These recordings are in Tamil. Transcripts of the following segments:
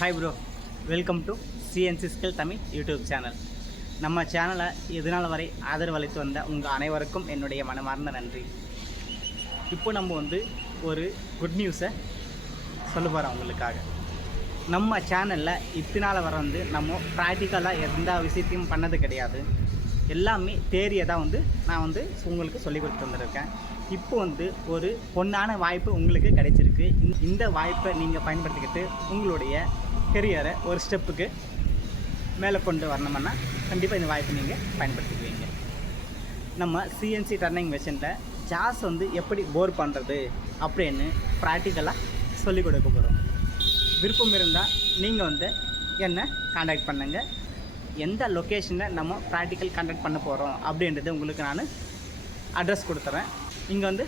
Hi bro, welcome to CNC skill Tamil YouTube channel. நம்ம சேனலை இதனால் வரை ஆதரவளித்து வந்த உங்கள் அனைவருக்கும் என்னுடைய மனமார்ந்த நன்றி. இப்போ நம்ம ஒரு குட் நியூஸை சொல்ல போகிறோம் உங்களுக்காக. நம்ம சேனலில் இத்தனால் வர நம்ம ப்ராக்டிக்கலாக எந்த விஷயத்தையும் பண்ணது கிடையாது. எல்லாமே தேரியை தான் நான் உங்களுக்கு சொல்லி கொடுத்து வந்துருக்கேன். இப்போ ஒரு பொன்னான வாய்ப்பு உங்களுக்கு கிடைச்சிருக்கு. இந்த வாய்ப்பை நீங்கள் பயன்படுத்திக்கிட்டு உங்களுடைய கெரியரை ஒரு ஸ்டெப்புக்கு மேலே கொண்டு வரணும்னா கண்டிப்பாக இந்த வாய்ப்பை நீங்கள் பயன்படுத்திக்குவீங்க. நம்ம சிஎன்சி டர்னிங் மெஷினில் ஜாஸ் எப்படி போர் பண்ணுறது அப்படின்னு ப்ராக்டிக்கலாக சொல்லிக் கொடுக்க போகிறோம். விருப்பம் இருந்தால் நீங்கள் என்னை காண்டாக்ட் பண்ணுங்கள். எந்த லொக்கேஷனில் நம்ம ப்ராக்டிக்கல் கண்டக்ட் பண்ண போகிறோம் அப்படின்றது உங்களுக்கு நான் அட்ரஸ் கொடுத்துட்றேன். இங்கே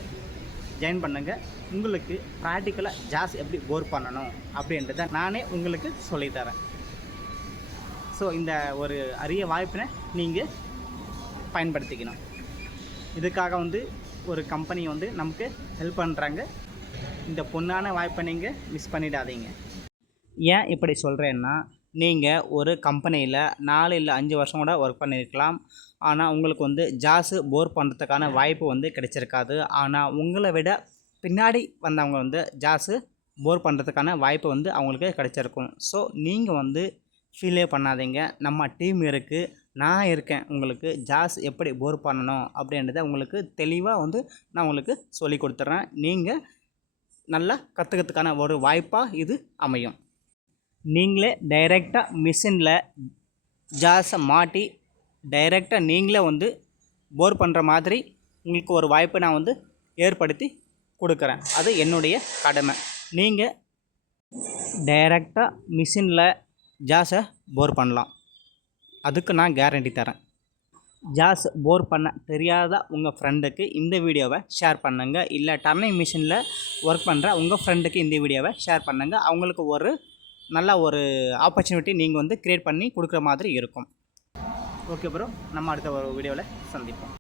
ஜாயின் பண்ணுங்கள். உங்களுக்கு ப்ராக்டிக்கலாக ஜாஸ் எப்படி போர் பண்ணணும் அப்படின்றத நானே உங்களுக்கு சொல்லித்தரேன். ஸோ இந்த ஒரு அரிய வாய்ப்பினை நீங்கள் பயன்படுத்திக்கணும். இதுக்காக ஒரு கம்பெனி நமக்கு ஹெல்ப் பண்ணுறாங்க. இந்த பொன்னான வாய்ப்பை நீங்கள் மிஸ் பண்ணிடாதீங்க. ஏன் இப்படி சொல்கிறேன்னா, நீங்கள் ஒரு கம்பெனியில் 4 இல்லை 5 வருஷம் கூட ஒர்க் பண்ணியிருக்கலாம். ஆனால் உங்களுக்கு ஜாஸு போர் பண்ணுறதுக்கான வாய்ப்பு கிடைச்சிருக்காது. ஆனால் உங்களை விட பின்னாடி வந்தவங்க ஜாஸு போர் பண்ணுறதுக்கான வாய்ப்பு அவங்களுக்கு கிடைச்சிருக்கும். ஸோ நீங்கள் ஃபீலே பண்ணாதீங்க. நம்ம டீம் இருக்குது, நான் இருக்கேன். உங்களுக்கு ஜாஸ் எப்படி போர் பண்ணணும் அப்படின்றத உங்களுக்கு தெளிவாக நான் உங்களுக்கு சொல்லி கொடுத்துட்றேன். நீங்கள் நல்லா கற்றுக்கிறதுக்கான ஒரு வாய்ப்பாக இது அமையும். நீங்களே டைரெக்டாக மிஷினில் ஜாஸை மாட்டி டைரெக்டாக நீங்களே போர் பண்ணுற மாதிரி உங்களுக்கு ஒரு வாய்ப்பை நான் ஏற்படுத்தி கொடுக்குறேன். அது என்னுடைய கடமை. நீங்கள் டைரெக்டாக மிஷினில் ஜாஸை போர் பண்ணலாம். அதுக்கு நான் கேரண்டி தரேன். ஜாஸ் போர் பண்ண தெரியாத உங்கள் ஃப்ரெண்டுக்கு இந்த வீடியோவை ஷேர் பண்ணுங்கள். இல்லை டர்னிங் மிஷினில் ஒர்க் பண்ணுற உங்கள் ஃப்ரெண்டுக்கு இந்த வீடியோவை ஷேர் பண்ணுங்கள். அவங்களுக்கு ஒரு நல்ல ஒரு ஆப்பர்ச்சுனிட்டி நீங்கள் க்ரியேட் பண்ணி கொடுக்குற மாதிரி இருக்கும். ஓகே ப்ரோ, நம்ம அடுத்த ஒரு வீடியோவில் சந்திப்போம்.